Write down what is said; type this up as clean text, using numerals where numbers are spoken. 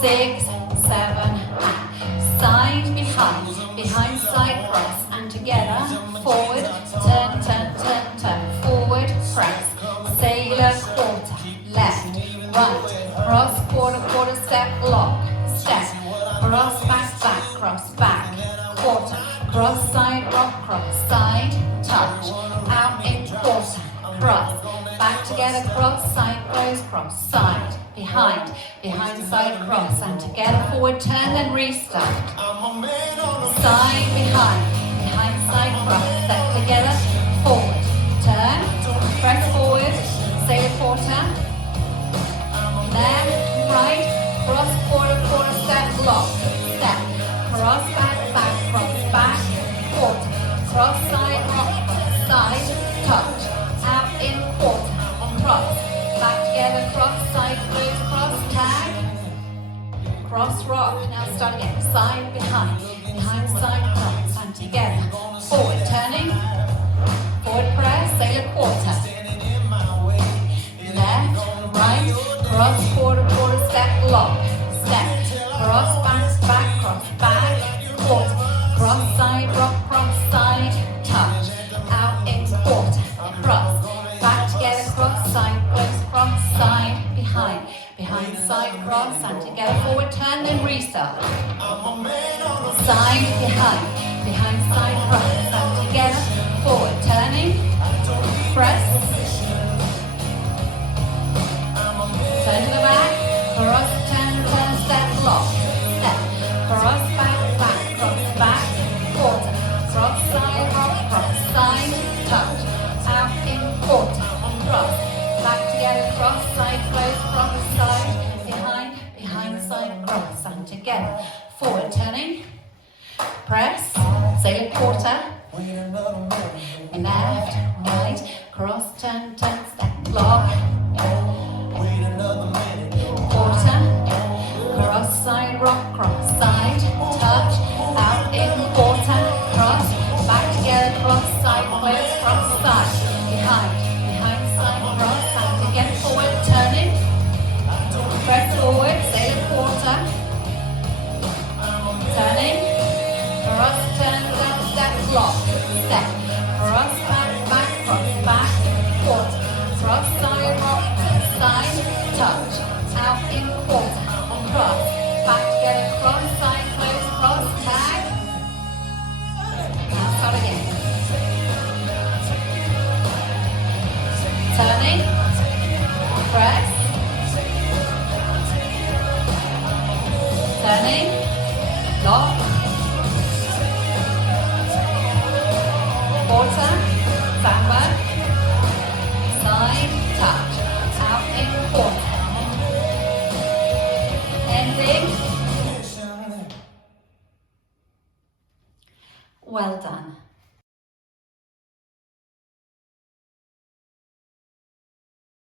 6, 7, and side, behind, side, cross, and together, forward, turn, turn, turn, turn, forward, press, sailor, quarter, left, right, cross, quarter, quarter, step, lock, step, cross, back, cross, back, quarter, cross, side, rock, cross, side, touch, out in quarter, cross, back together, cross, side, close, cross, side, behind, side, cross, and together, forward, turn, then restart. Side, behind, side, cross, step together, forward, turn, press forward, sailor quarter, left, right, cross, quarter, quarter, step, lock, step, cross, back, cross, back, quarter, cross, side, rock, cross, side, touch, out in quarter, cross, back together, cross, side, close, cross, tag, cross, rock. Now start again, side, behind, side, cross, and together, forward, turning, forward press, sailor quarter, left, right, cross, quarter, quarter, step, lock, step, cross, back, cross, back, quarter, cross, side, rock, cross, side, touch, out in quarter, cross, back together, cross, side, close, cross, side, behind, side, cross, and together, forward, turn, then restart. Side, behind, side, cross, and together, forward, turning, press, turn to the back, cross, turn, step, lock, step, cross, back, cross, back, quarter, cross, side, rock, cross, side, touch, out in quarter, cross, back together, cross, side, close, cross, side, behind, side, cross, and together, forward, turning, press, sailor quarter, left, right, cross, turn, step, lock, quarter, cross, side, rock, cross, side, touch, out in quarter, cross, back together, cross, side, close, cross, side, behind, side, cross, and again, forward, turning, press forward, sailor quarter, turning, cross, turn, step, lock, step, cross, back, cross, back, quarter, cross, side, rock, side, touch, out in quarter, cross, back together, cross, side, close, cross, tag, now start again, turning, press, turning, turning, lock, quarter, samba, side, touch, out in quarter, ending. Well done.